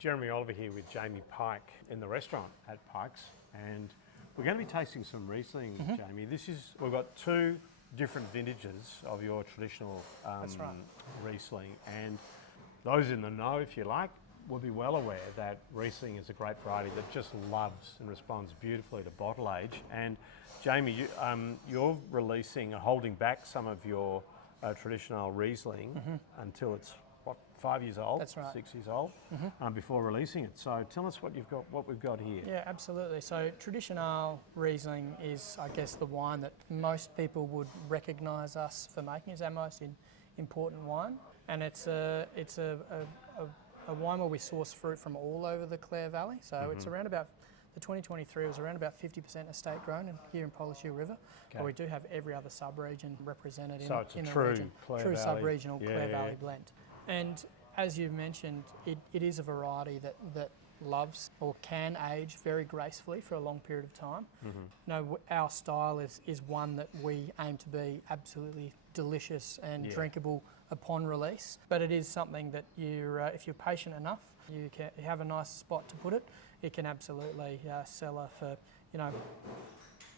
Jeremy Oliver here with Jamie Pike in the restaurant at Pikes, and we're going to be tasting some Riesling, Jamie. We've got two different vintages of your traditional That's right. Riesling, and those in the know, if you like, will be well aware that Riesling is a great variety that just loves and responds beautifully to bottle age. And Jamie, you're releasing and holding back some of your traditional Riesling until it's 5 years old, That's right. 6 years old, before releasing it. So tell us what we've got here. Yeah, absolutely. So Traditionale Riesling is, I guess, the wine that most people would recognise us for making. It's our most important wine, and it's a wine where we source fruit from all over the Clare Valley. So it's around about, the 2023 was around about 50% estate grown here in Polish Hill River. Okay. But we do have every other sub-region represented So in it's a the region. Clare True Valley. sub-regional Clare Yeah. Valley blend. And as you mentioned, it is a variety that loves or can age very gracefully for a long period of time. No, our style is one that we aim to be absolutely delicious and drinkable upon release. But it is something that if you're patient enough, you have a nice spot to put it. It can absolutely sell for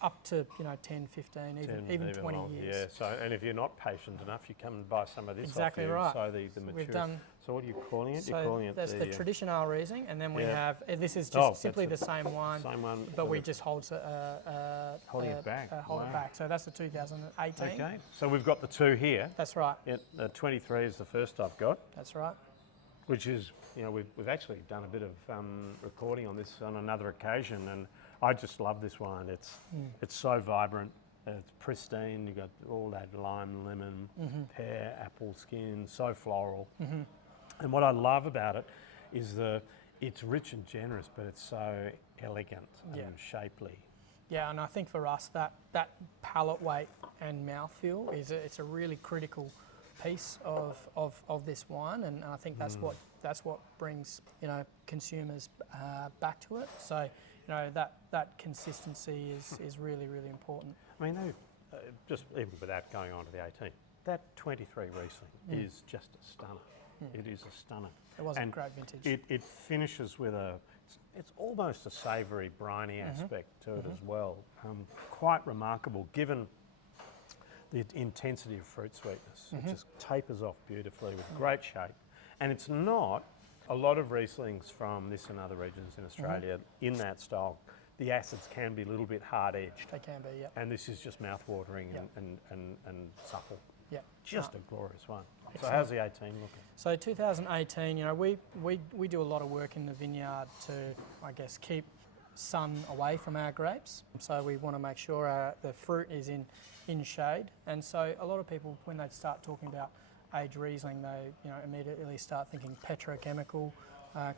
up to 10, 15, even 20 long, years. Yeah. So, and if you're not patient enough, you come and buy some of this. Exactly off you. right. So the mature. So what are you calling it? So you're calling it that's the Traditionale Riesling, and then we have this is just simply the same wine. Same one, but we just hold it back. it back. So that's the 2018. Okay. So we've got the two here. That's right. The 23 is the first I've got. That's right. Which is, we've actually done a bit of recording on this on another occasion, and I just love this wine. It's so vibrant, it's pristine. You've got all that lime, lemon, pear, apple skin, so floral. And what I love about it is it's rich and generous, but it's so elegant and shapely. Yeah, and I think for us that palate weight and mouthfeel it's a really critical piece of this wine, and I think that's what brings consumers back to it. So that consistency is really, really important. I mean, just even without going on to the 18, that 23 Riesling is just a stunner. It is a stunner. It was a great vintage. It finishes with it's almost a savoury, briny aspect to it as well. Quite remarkable given the intensity of fruit sweetness. It just tapers off beautifully with great shape. And it's not a lot of Rieslings from this and other regions in Australia in that style. The acids can be a little bit hard-edged. They can be, yeah. And this is just mouth-watering and supple. Yeah. Just a glorious one. Excellent. So how's the 18 looking? So 2018, we do a lot of work in the vineyard to, I guess, keep sun away from our grapes. So we want to make sure the fruit is in shade. And so a lot of people, when they start talking about aged Riesling, they immediately start thinking petrochemical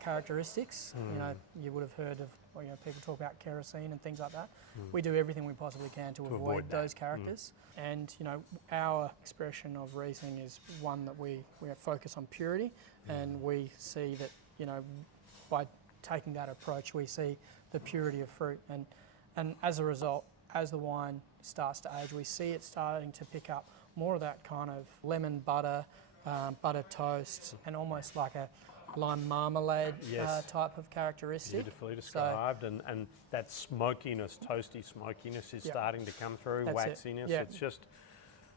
characteristics. You would have heard of people talk about kerosene and things like that. We do everything we possibly can to avoid those characters. And our expression of Riesling is one that we focus on purity, and we see that by taking that approach, we see the purity of fruit, and as a result, as the wine starts to age, we see it starting to pick up more of that kind of lemon butter, butter toast, and almost like a lime marmalade type of characteristic. Beautifully described, and that smokiness, toasty smokiness is starting to come through, waxiness.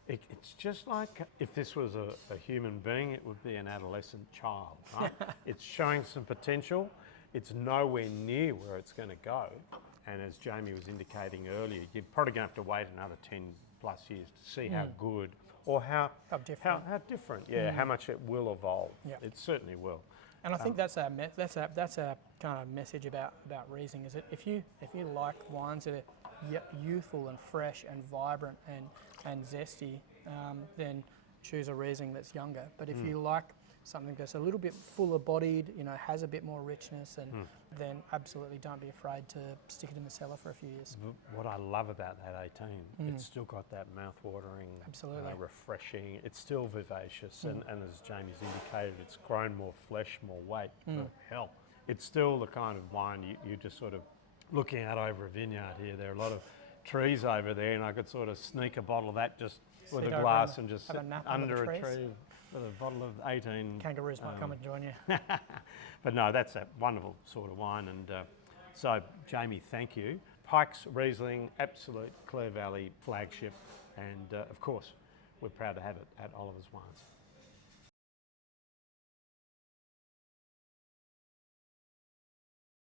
It's just like if this was a human being, it would be an adolescent child, right? It's showing some potential. It's nowhere near where it's going to go. And as Jamie was indicating earlier, you're probably going to have to wait another 10 plus years to see how good or how different, how much it will evolve. Yep. It certainly will. And I think that's our kind of message about Riesling, is that if you like wines that are youthful and fresh and vibrant and zesty, then choose a Riesling that's younger. But if you like something that's a little bit fuller bodied, has a bit more richness, and then absolutely don't be afraid to stick it in the cellar for a few years. What I love about that 18, it's still got that mouth-watering, refreshing, it's still vivacious, and as Jamie's indicated, it's grown more flesh, more weight, but hell, it's still the kind of wine you just sort of looking out over a vineyard here. There are a lot of trees over there, and I could sort of sneak a bottle of that just with a glass and just sit under a tree. with a bottle of 18. Kangaroos might come and join you. But no, that's a wonderful sort of wine. And so, Jamie, thank you. Pikes Riesling, absolute Clare Valley flagship. And of course, we're proud to have it at Oliver's Wines.